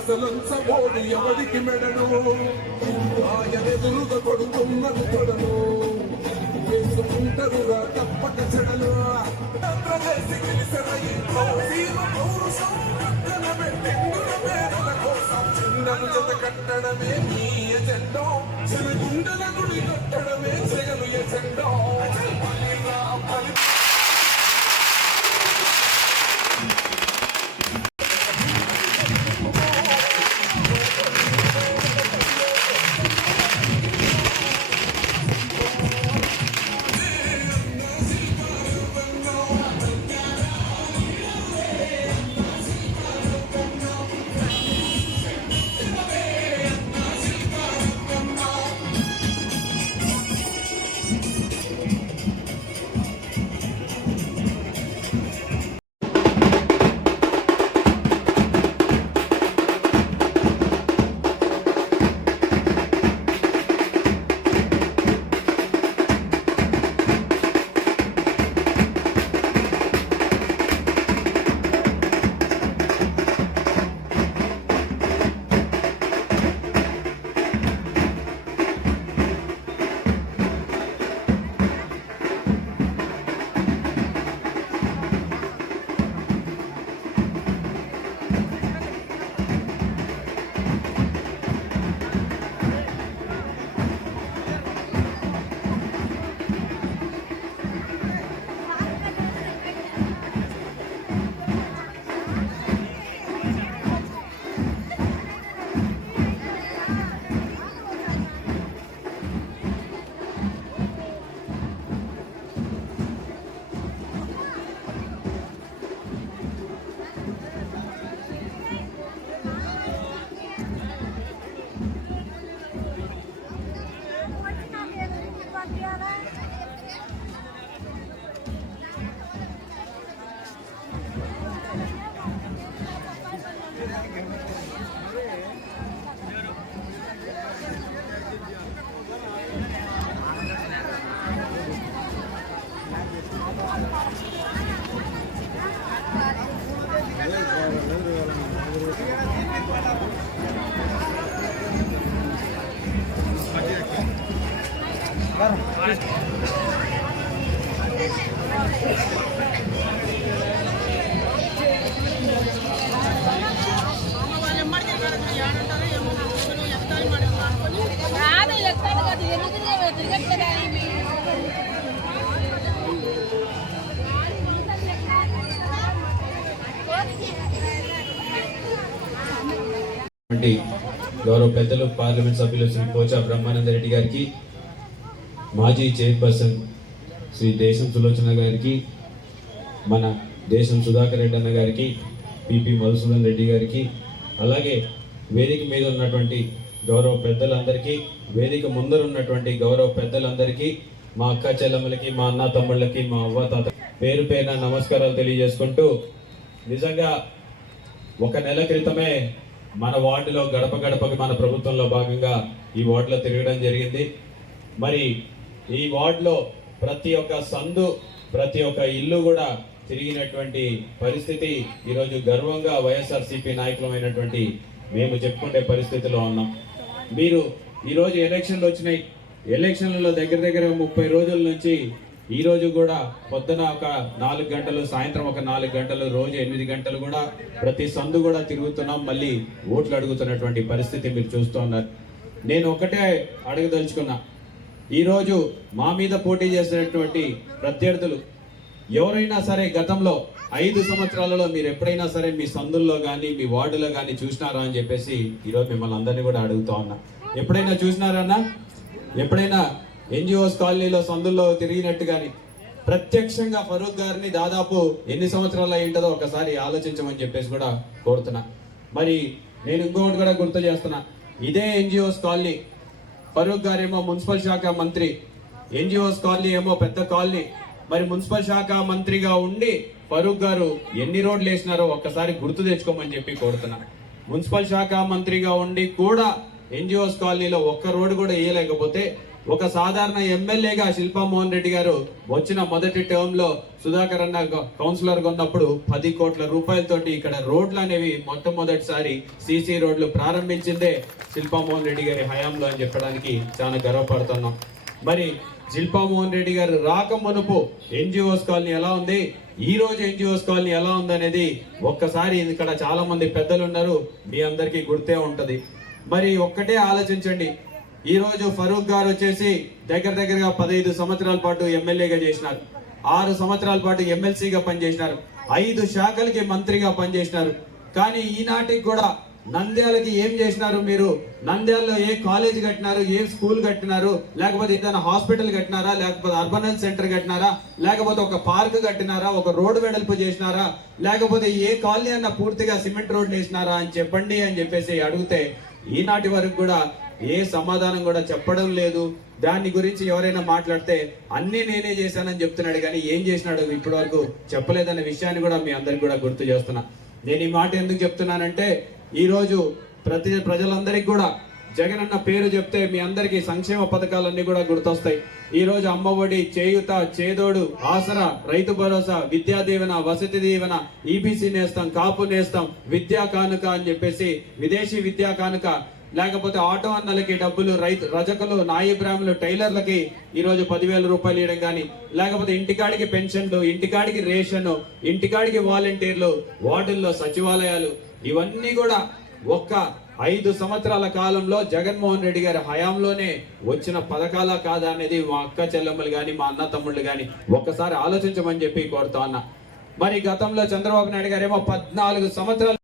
అసలంచబోడు ఎవరికి మెడను ఆయనెదురుగా కొడుతున్నది తొడను వేసుకుంటారుగా తప్పక చెడలు ప్రవేశి గెలిసిన ఇంట్లో చిన్నను జత కట్టడమే మీ ఎజెండో చిరుగుండల గుడి కట్టడమే జగను ఎజెండో గౌరవ పెద్దలు పార్లమెంట్ సభ్యులు శ్రీ పోచా బ్రహ్మానందరెడ్డి గారికి, మాజీ చైర్పర్సన్ శ్రీ దేశం సులోచన గారికి, మన దేశం సుధాకర్ రెడ్డి అన్న గారికి, పిపి మధుసూదన్ రెడ్డి గారికి, అలాగే వేదిక మీద ఉన్నటువంటి గౌరవ పెద్దలందరికీ, వేదిక ముందర ఉన్నటువంటి గౌరవ పెద్దలందరికీ, మా అక్క చెల్లెమ్మలకి, మా అన్న తమ్ముళ్ళకి, మా అవ్వ తాత పేరు పేరున నమస్కారాలు తెలియజేసుకుంటూ, నిజంగా ఒక నెల క్రితమే మన వార్డులో గడప గడపకి మన ప్రభుత్వంలో భాగంగా ఈ వార్డులో తిరగడం జరిగింది. మరి ఈ వార్డులో ప్రతి ఒక్క సందు, ప్రతి ఒక్క ఇల్లు కూడా తిరిగినటువంటి పరిస్థితి ఈరోజు గర్వంగా వైఎస్ఆర్సీపీ నాయకులమైనటువంటి మేము చెప్పుకునే పరిస్థితిలో ఉన్నాం. మీరు ఈరోజు ఎలక్షన్లు వచ్చినాయి, ఎలక్షన్లలో దగ్గర దగ్గర 30 రోజుల నుంచి ఈ రోజు కూడా పొద్దున ఒక 4 గంటలు, సాయంత్రం ఒక 4 గంటలు, రోజు 8 గంటలు కూడా ప్రతి సందు కూడా తిరుగుతున్నాం. మళ్ళీ ఓట్లు అడుగుతున్నటువంటి పరిస్థితి మీరు చూస్తూ ఉన్నారు. నేను ఒకటే అడగదలుచుకున్నా, ఈరోజు మా మీద పోటీ చేసినటువంటి ప్రత్యర్థులు ఎవరైనా సరే గతంలో 5 సంవత్సరాలలో మీరు ఎప్పుడైనా సరే మీ సందుల్లో కానీ మీ వార్డులో కానీ చూసినారా అని చెప్పేసి ఈరోజు మిమ్మల్ని అందరినీ కూడా అడుగుతా ఉన్నా. ఎప్పుడైనా చూసినారన్నా? ఎప్పుడైనా ఎన్జిఓస్ కాలనీలో సందుల్లో తిరిగినట్టు కానీ ప్రత్యక్షంగా ఫరూక్ గారిని దాదాపు ఎన్ని సంవత్సరాలు అయి ఉంటుందో ఒకసారి ఆలోచించమని చెప్పేసి కూడా కోరుతున్నా. మరి నేను ఇంకొకటి కూడా గుర్తు చేస్తున్నా, ఇదే ఎన్జిఓస్ కాలనీ ఫరూక్ గారేమో మున్సిపల్ శాఖ మంత్రి, ఎన్జిఓస్ కాలనీ ఏమో పెద్ద కాలనీ. మరి మున్సిపల్ శాఖ మంత్రిగా ఉండి ఫరూక్ గారు ఎన్ని రోడ్లు వేసినారో ఒక్కసారి గుర్తు తెచ్చుకోమని చెప్పి కోరుతున్నాను. మున్సిపల్ శాఖ మంత్రిగా ఉండి కూడా ఎన్జిఓస్ కాలనీలో ఒక్క రోడ్డు కూడా వేయలేకపోతే ఒక సాధారణ ఎమ్మెల్యేగా శిల్పా మోహన్ రెడ్డి గారు వచ్చిన మొదటి టర్మ్ లో సుధాకర్ అన్న కౌన్సిలర్ గా ఉన్నప్పుడు 10 కోట్ల రూపాయలతోటి ఇక్కడ రోడ్లు అనేవి మొట్టమొదటిసారి సీసీ రోడ్లు ప్రారంభించిందే శిల్పా మోహన్ రెడ్డి గారి హయాంలో అని చెప్పడానికి చాలా గర్వపడుతున్నాం. మరి శిల్పా మోహన్ రెడ్డి గారు రాక మునుపు ఎన్జిఓస్ కాలనీ ఎలా ఉంది, ఈ రోజు ఎన్జిఓస్ కాలనీ ఎలా ఉంది అనేది ఒక్కసారి ఇక్కడ చాలా మంది పెద్దలు ఉన్నారు, మీ అందరికీ గుర్తే ఉంటది. మరి ఒక్కటే ఆలోచించండి, ఈ రోజు ఫరూక్ గారు వచ్చేసి దగ్గరగా 15 సంవత్సరాల పాటు ఎమ్మెల్యేగా చేసినారు, 6 సంవత్సరాల పాటు ఎమ్మెల్సీగా పనిచేసినారు, 5 శాఖలకి మంత్రిగా పనిచేసినారు. కానీ ఈనాటికి కూడా నంద్యాలకి ఏం చేసినారు? మీరు నంద్యాలలో ఏ కాలేజ్ కట్టినారు, ఏ స్కూల్ కట్టినారు, లేకపోతే ఏదైనా హాస్పిటల్ కట్టినారా, లేకపోతే అర్బన్ హెల్త్ సెంటర్ కట్టినారా, లేకపోతే ఒక పార్క్ కట్టినారా, ఒక రోడ్డు వెడల్పు చేసినారా, లేకపోతే ఏ కాలనీ అన్న పూర్తిగా సిమెంట్ రోడ్లు వేసినారా అని చెప్పండి అని చెప్పేసి అడిగితే ఈనాటి వరకు కూడా ఏ సమాధానం కూడా చెప్పడం లేదు. దాని గురించి ఎవరైనా మాట్లాడితే అన్ని నేనే చేశానని చెప్తున్నాడు, కానీ ఏం చేసినాడు ఇప్పటి వరకు చెప్పలేదనే విషయాన్ని కూడా మీ అందరికి కూడా గుర్తు చేస్తున్నా. నేను ఈ మాట ఎందుకు చెప్తున్నానంటే, ఈ రోజు ప్రజలందరికీ కూడా జగన్ అన్న పేరు చెప్తే మీ అందరికీ సంక్షేమ పథకాలన్నీ కూడా గుర్తొస్తాయి. ఈ రోజు అమ్మఒడి, చేయూత, చేదోడు, ఆసరా, రైతు భరోసా, విద్యా దీవెన, వసతి దీవెన, ఈబీసీ నేస్తాం, కాపు నేస్తాం, విద్యా కానుక అని చెప్పేసి విదేశీ విద్యా కానుక, లేకపోతే ఆటో అన్నలకి డబ్బులు, రజకులు, నాయి బ్రాహ్మణులు, టైలర్లకి ఈ రోజు 10,000 రూపాయలు ఇవ్వడం కానీ, లేకపోతే ఇంటికాడికి పెన్షన్లు, ఇంటికాడికి రేషన్, ఇంటికాడికి వాలంటీర్లు, వార్డుల్లో సచివాలయాలు, ఇవన్నీ కూడా ఒక్క 5 సంవత్సరాల కాలంలో జగన్మోహన్ రెడ్డి గారి హయాంలోనే వచ్చిన పథకాలా కాదా అనేది మా అక్క చెల్లెమ్మలు కానీ మా అన్న తమ్ముళ్ళు కానీ ఒక్కసారి ఆలోచించమని చెప్పి కోరుతా ఉన్నా. మరి గతంలో చంద్రబాబు నాయుడు గారేమో 14 సంవత్సరాలు